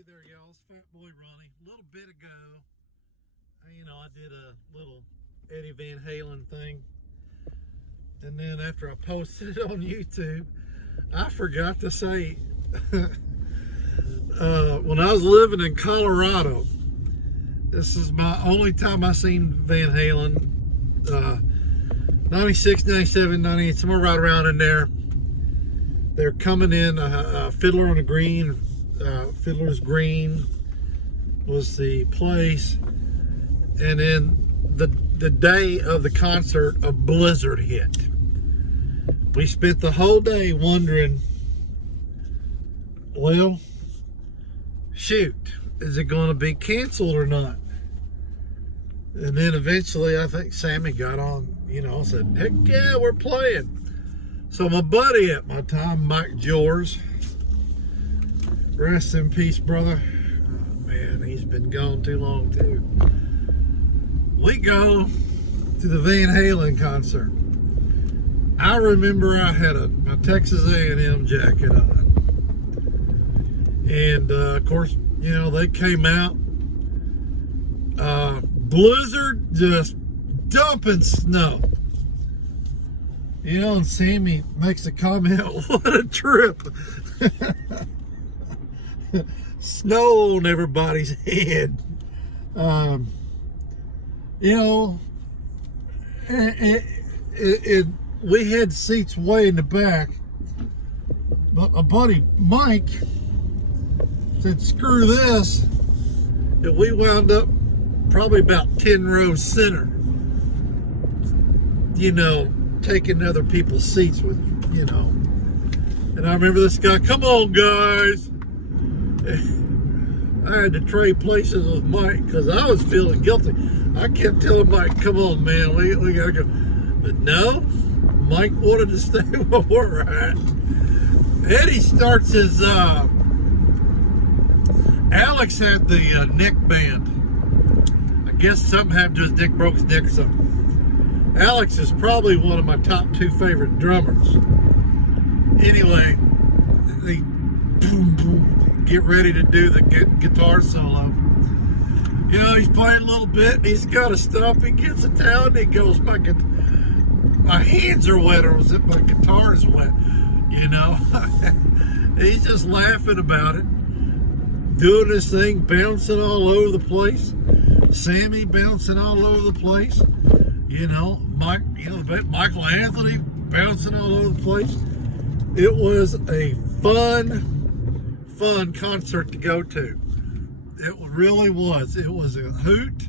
Hey there, y'all. It's Fat Boy Ronnie. A little bit ago, I did a little Eddie Van Halen thing. And then after I posted it on YouTube, I forgot to say, when I was living in Colorado, this is my only time I seen Van Halen. 96, 97, 98, somewhere right around in there. They're coming in, Fiddler on the Green. Fiddler's Green was the place, and then the day of the concert, a blizzard hit. We spent the whole day wondering, well, shoot, is it going to be canceled or not? And then eventually I think Sammy got on, said, heck yeah, we're playing. So my buddy at my time, Mike Jors, rest in peace, brother. Oh, man, he's been gone too long, too. We go to the Van Halen concert. I remember I had my Texas A&M jacket on. And, of course, they came out. Blizzard, just dumping snow. And Sammy makes a comment, what a trip. Snow on everybody's head. We had seats way in the back, but my buddy Mike said, screw this, and we wound up probably about 10 rows center, taking other people's seats with, and I remember this guy, come on guys. I had to trade places with Mike because I was feeling guilty. I kept telling Mike, come on, man, we gotta go. But no, Mike wanted to stay where we're at. Eddie starts his, Alex had the neck band. I guess something happened to his neck, broke his neck or something. Alex is probably one of my top 2 favorite drummers. Anyway, they boom, boom, get ready to do the guitar solo. He's playing a little bit, and he's got to stop. He gets it down, and he goes, my hands are wet, or was it my guitar is wet? He's just laughing about it, doing this thing, bouncing all over the place. Sammy bouncing all over the place. Mike, Michael Anthony bouncing all over the place. It was a fun concert to go to. It really was. It was a hoot.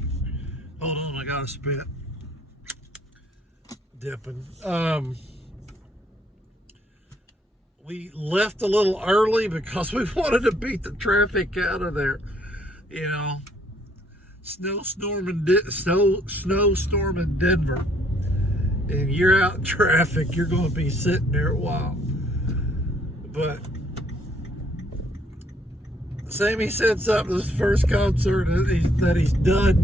Hold on, I gotta spit. Dipping. We left a little early because we wanted to beat the traffic out of there. Snowstorm in Denver, and you're out in traffic. You're going to be sitting there a while. But Sammy sets up this first concert that he's done.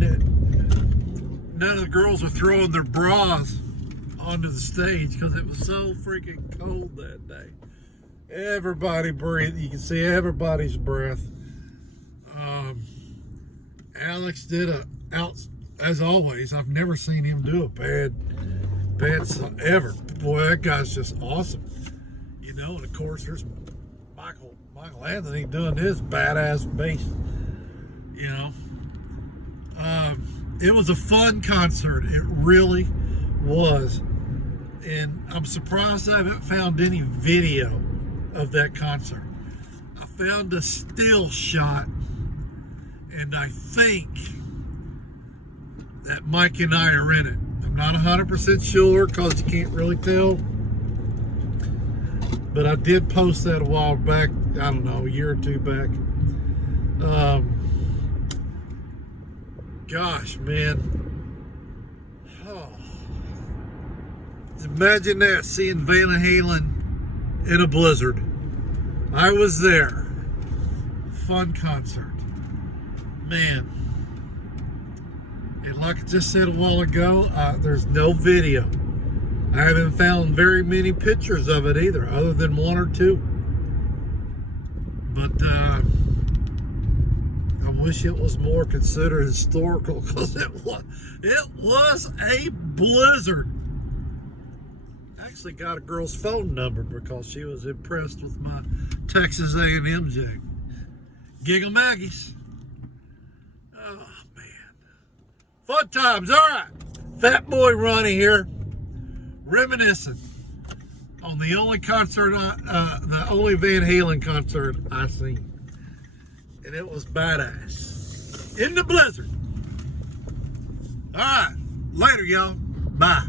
None of the girls were throwing their bras onto the stage because it was so freaking cold that day. Everybody breathed. You can see everybody's breath. Alex did as always, I've never seen him do a bad song ever. Boy, that guy's just awesome. And of course there's Michael Anthony doing his badass bass. It was a fun concert. It really was. And I'm surprised I haven't found any video of that concert. I found a still shot, and I think that Mike and I are in it. I'm not 100% sure because you can't really tell. But I did post that a while back, I don't know, a year or 2 back. Gosh, man. Oh. Imagine that, seeing Van Halen in a blizzard. I was there. Fun concert. Man. And like I just said a while ago, there's no video. I haven't found very many pictures of it either, other than 1 or 2. But wish it was more considered historical, because it was a blizzard. Actually got a girl's phone number because she was impressed with my Texas A&M jacket. Giggle Maggie's. Oh man, fun times. All right, Fat Boy Ronnie here, reminiscing on the only concert, the only Van Halen concert I seen, and it was badass in the blizzard. All right, later y'all. Bye.